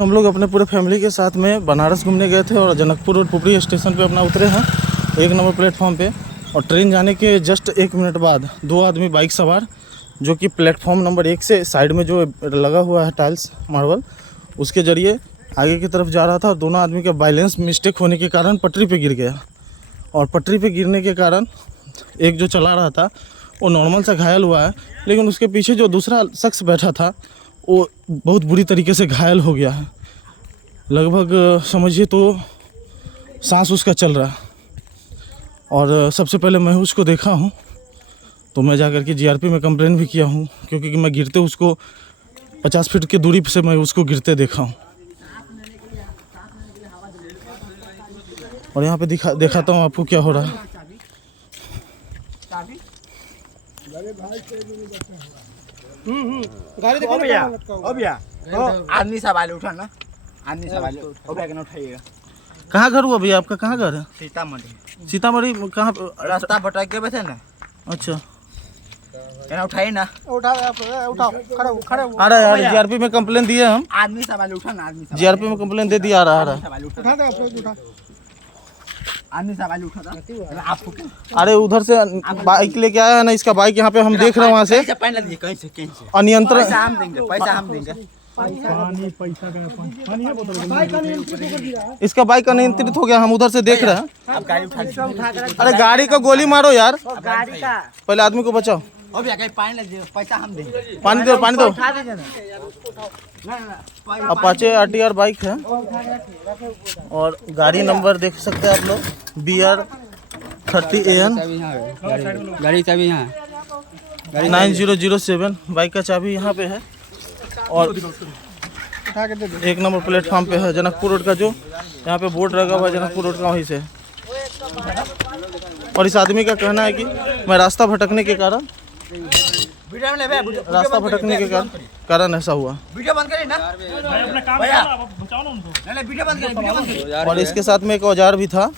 हम लोग अपने पूरे फैमिली के साथ में बनारस घूमने गए थे और जनकपुर रोड पुपरी स्टेशन पे अपना उतरे हैं 1 नंबर प्लेटफॉर्म पे। और ट्रेन जाने के जस्ट 1 मिनट बाद 2 आदमी बाइक सवार जो कि प्लेटफॉर्म नंबर 1 से साइड में जो लगा हुआ है टाइल्स मार्बल उसके ज़रिए आगे की तरफ जा रहा था और दोनों आदमी का बैलेंस मिस्टेक होने के कारण पटरी पे गिर गया। और पटरी पे गिरने के कारण एक जो चला रहा था वो नॉर्मल सा घायल हुआ है, लेकिन उसके पीछे जो दूसरा शख्स बैठा था वो बहुत बुरी तरीके से घायल हो गया है। लगभग समझिए तो सांस उसका चल रहा है। और सबसे पहले मैं उसको देखा हूँ तो मैं जाकर के जीआरपी में कंप्लेन भी किया हूँ, क्योंकि मैं गिरते उसको 50 फीट की दूरी से मैं उसको गिरते देखा हूँ। और यहाँ पे दिखाता हूँ आपको क्या हो रहा है। गाड़ी देखो भैया, ओ भैया, आदमी सवाल उठाना, आदमी सवाल उठाइएगा। कहाँ घर हुआ भैया आपका? कहाँ घर है? सीतामढ़ी। सीतामढ़ी कहाँ? रास्ता भटक के बैठे ना। अच्छा, उठाइए ना। उठाओ, खड़े हो। आ रहा है यार, जीआरपी में कंप्लेन दिए हम। आदमी सवाल उठाना, आदमी सवाल। जीआरपी में कंप्लेन दे दिया। आ रहा है उठा दे, आदमी सवाल उठाना। आपको अरे उधर से बाइक लेके आया है ना, इसका बाइक यहाँ पे हम देख रहे हैं वहाँ से कहीं से अनियंत्रण। पैसा हम देंगे। इसका बाइक अनियंत्रित हो गया, हम उधर से देख रहे हैं। आप गाड़ी उठा। अरे गाड़ी का गोली मारो यार, गाड़ी का पहले आदमी को बचाओ। ओ भैया, कहीं पानी लग, पैसा हम देंगे। पानी दो, पानी दो। उठा दीजिए ना। अपाचे आरटीआर बाइक है और गाड़ी नंबर देख सकते हैं आप लोग, BR 30AN गाड़ी चाबी यहाँ 9007। बाइक का चाबी यहाँ पे है और 1 नंबर प्लेटफॉर्म पे है जनकपुर रोड का, जो यहाँ पे बोर्ड लगा हुआ है जनकपुर रोड का, वहीं से। और इस आदमी का कहना है कि मैं रास्ता भटकने के कारण ऐसा हुआ। वीडियो बंद करिए ना। अपना काम बचाओ ना उनको। नहीं, वीडियो बंद करिए। और इसके साथ में एक औजार भी था।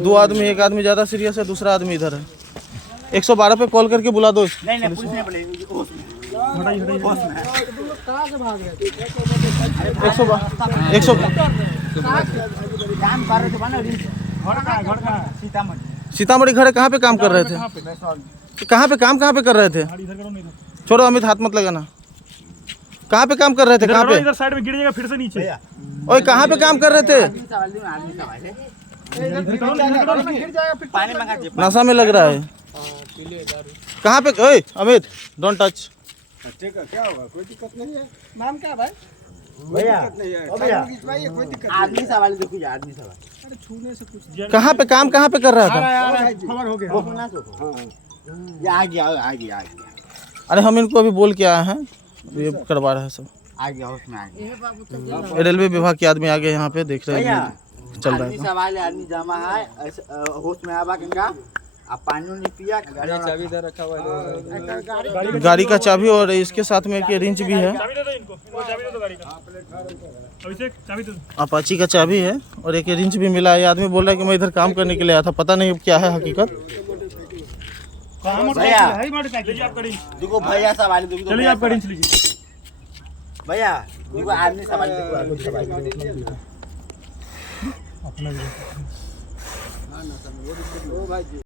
2 आदमी, एक आदमी ज़्यादा सीरियस है, दूसरा आदमी इधर है। 112 पे कॉल करके बुला दो। नहीं, पुलिस नहीं बोलेगी। होश में 100 सीतामढ़ी घर कहाँ पे काम कर रहे थे? कहाँ पे काम कर रहे थे? छोड़ो अमित, हाथ मत लगाना। कहाँ पे काम कर रहे थे? कहाँ पे? इधर साइड में गिर जाएगा फिर से नीचे। ओए कहाँ पे काम कर रहे थे? नशा में लग रहा है। कहाँ पे? ओए अमित, डोंट टच। क्या होगा? कोई दिक्कत नहीं है। नाम क्या है भाई? भैया, आदमी सवाल देखो, आदमी सवाल। अरे छूने से कुछ। कहाँ पे काम कर रहा था? खबर हो गया। आ गया। अरे हम इनको अभी बोल के आए हैं, ये करवा रहे हैं सब। आ गया, होश में आ गया। रेलवे विभाग के आदमी आ गए यहाँ पे, देख रहे हैं चल रहा आदमी सवाल है, आदमी जमा है, होश में आवा गंगा। आप पानी नहीं पिया। गाड़ी चाबी इधर रखा हुआ है, गाड़ी का चाबी, और इसके साथ में एक रिंच भी है। चाबी दे दो इनको, वो चाबी दे दो गाड़ी का। अभिषेक चाबी दे दो। अपाची का चाबी है और एक रिंच भी मिला है। ये आदमी बोल रहा है कि मैं इधर काम करने के लिए आया था, पता नहीं क्या है हकीकत। भैया आप गाड़ी देखो, भैया सवाल देखो। चलिए आप गाड़ी लीजिए भैया देखो, आदमी सवाल देखो।